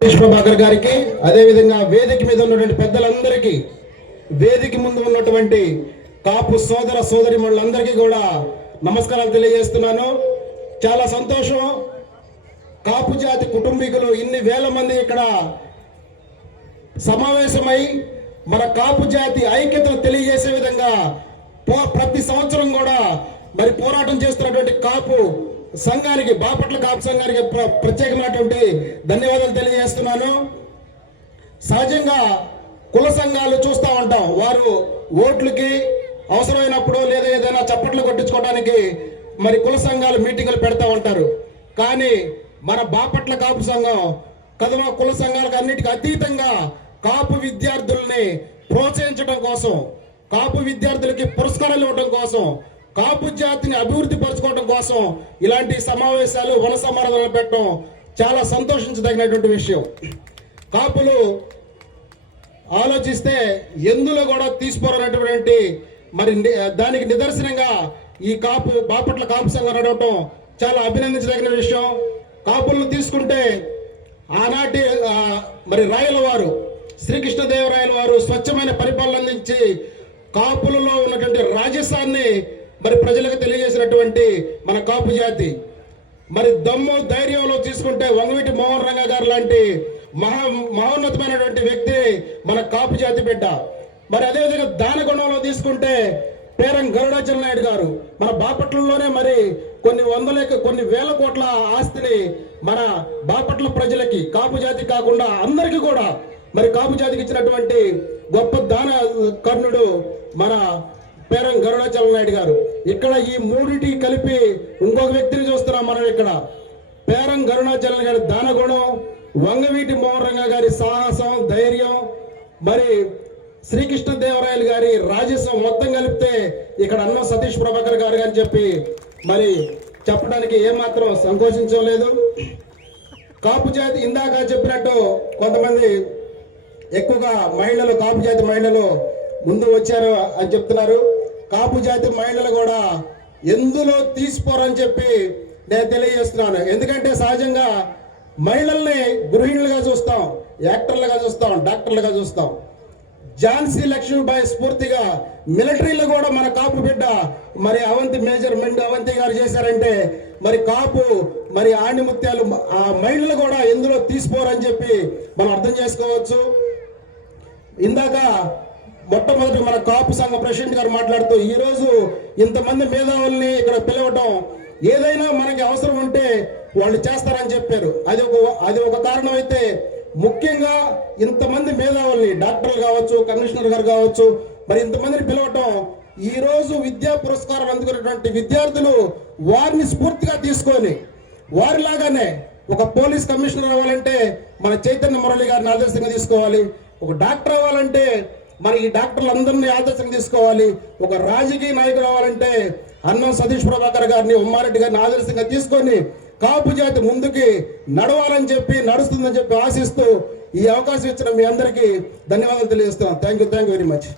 విశ్వభాకర్ గారికి అదేవిధంగా వేదిక మీద ఉన్నటువంటి పెద్దలందరికీ వేదిక ముందు ఉన్నటువంటి కాపు సోదర సోదరి అందరికీ కూడా నమస్కారాలు తెలియజేస్తున్నాను. చాలా సంతోషం. కాపు జాతి కుటుంబీకులు ఇన్ని వేల మంది ఇక్కడ సమావేశమై మన కాపు జాతి ఐక్యతను తెలియజేసే విధంగా పో- ప్రతి సంవత్సరం కూడా మరి పోరాటం చేస్తున్నటువంటి కాపు సంఘానికి బాపట్ల కాపు సంఘానికి ప్ర- ప్రత్యేకమైనటువంటి ధన్యవాదాలు తెలియజేస్తున్నాను. సహజంగా కుల సంఘాలు చూస్తూ ఉంటాం. వారు ఓట్లకి అవసరమైనప్పుడు లేదా ఏదైనా చప్పట్లు కొట్టించుకోవడానికి మరి కుల సంఘాలు మీటింగులు పెడతా ఉంటారు. కానీ మన బాపట్ల కాపు సంఘం కదమ కుల సంఘాలకు అన్నిటికీ అతీతంగా కాపు విద్యార్థుల్ని ప్రోత్సహించడం కోసం కాపు విద్యార్థులకి పురస్కారాలు ఇవ్వడం కోసం కాపు జాతిని అభివృద్ధి పరచుకోవడం కోసం ఇలాంటి సమావేశాలు వన సమారాధనలు పెట్టడం చాలా సంతోషించదగినటువంటి విషయం. కాపులు ఆలోచిస్తే ఎందులో కూడా తీసుకోరన్నటువంటి మరి దానికి నిదర్శనంగా ఈ కాపు బాపట్ల కాపు సంఘం నడవటం చాలా అభినందించదగిన విషయం. కాపులను తీసుకుంటే ఆనాటి మరి రాయల వారు శ్రీకృష్ణదేవరాయల వారు స్వచ్ఛమైన పరిపాలన అందించి కాపులలో ఉన్నటువంటి రాజస్థాన్ని మరి ప్రజలకు తెలియజేసినటువంటి మన కాపు జాతి. మరి దమ్ము ధైర్యంలో తీసుకుంటే వంగవీటి మోహన్ రంగ గారు లాంటి మహా మహోన్నతమైనటువంటి వ్యక్తి మన కాపు జాతి బిడ్డ. మరి అదేవిధంగా దానగుణంలో తీసుకుంటే పేరం గరుడాచల నాయుడు గారు. మన బాపట్లలోనే మరి కొన్ని వందల కొన్ని వేల కోట్ల ఆస్తిని మన బాపట్ల ప్రజలకి కాపు జాతి కాకుండా అందరికీ కూడా మరి కాపు జాతికి ఇచ్చినటువంటి గొప్ప దాన కర్ణుడు మన పేరం గరుడాచల నాయుడు గారు. ఇక్కడ ఈ మూడిటి కలిపి ఇంకొక వ్యక్తిని చూస్తున్నాం మనం ఇక్కడ. పేరం గరుణాచలం గారి దానగుణం వంగవీటి మోహన్ రంగ గారి సాహసం ధైర్యం మరి శ్రీకృష్ణ దేవరాయలు గారి రాజస్వం మొత్తం కలిపితే ఇక్కడ అన్నం సతీష్ ప్రభాకర్ గారు అని చెప్పి మరి చెప్పడానికి ఏమాత్రం సంకోచించలేదు కాపు జాతి ఇందాక చెప్పినట్టు కొంతమంది ఎక్కువగా మహిళలు కాపు జాతి మహిళలు ముందు వచ్చారు అని చెప్తున్నారు. కాపు జాతి మహిళలు కూడా ఎందులో తీసిపోరని చెప్పి నేను తెలియజేస్తున్నాను. ఎందుకంటే సహజంగా మహిళల్ని గృహిణులుగా చూస్తాం యాక్టర్లుగా చూస్తాం డాక్టర్లుగా చూస్తాం. ఝాన్సీ లక్ష్మీబాయి స్ఫూర్తిగా మిలిటరీలో కూడా మన కాపు బిడ్డ మరి అవంతి మేజర్ మెండు అవంతి గారు చేశారంటే మరి కాపు మరి ఆణిముత్యాలు ఆ మహిళలు కూడా ఎందులో తీసిపోరని చెప్పి మనం అర్థం చేసుకోవచ్చు. ఇందాక మొట్టమొదటి మన కాపు సంఘ ప్రెసిడెంట్ గారు మాట్లాడుతూ ఈ రోజు ఇంతమంది మేధావుల్ని ఇక్కడ పిలవటం ఏదైనా మనకి అవసరం ఉంటే వాళ్ళు చేస్తారని చెప్పారు. అది ఒక అది ఒక కారణం అయితే ముఖ్యంగా ఇంతమంది మేధావుల్ని డాక్టర్లు కావచ్చు కమిషనర్ గారు కావచ్చు మరి ఇంతమందిని పిలవటం ఈ రోజు విద్యా పురస్కారం అందుకున్నటువంటి విద్యార్థులు వారిని స్ఫూర్తిగా తీసుకొని వారిలాగానే ఒక పోలీస్ కమిషనర్ అవ్వాలంటే మన చైతన్య మురళి గారిని ఆదర్శంగా తీసుకోవాలి ఒక డాక్టర్ అవ్వాలంటే మరి ఈ డాక్టర్లు అందరినీ ఆదర్శం తీసుకోవాలి. ఒక రాజకీయ నాయకుడు అవ్వాలంటే అన్నం సతీష్ ప్రభాకర్ గారిని ఉమ్మారెడ్డి గారిని ఆదర్శంగా తీసుకొని కాపు జాతి ముందుకి నడవాలని చెప్పి నడుస్తుందని చెప్పి ఆశిస్తూ ఈ అవకాశం ఇచ్చిన మీ అందరికీ ధన్యవాదాలు తెలియజేస్తున్నాను thank you thank you very much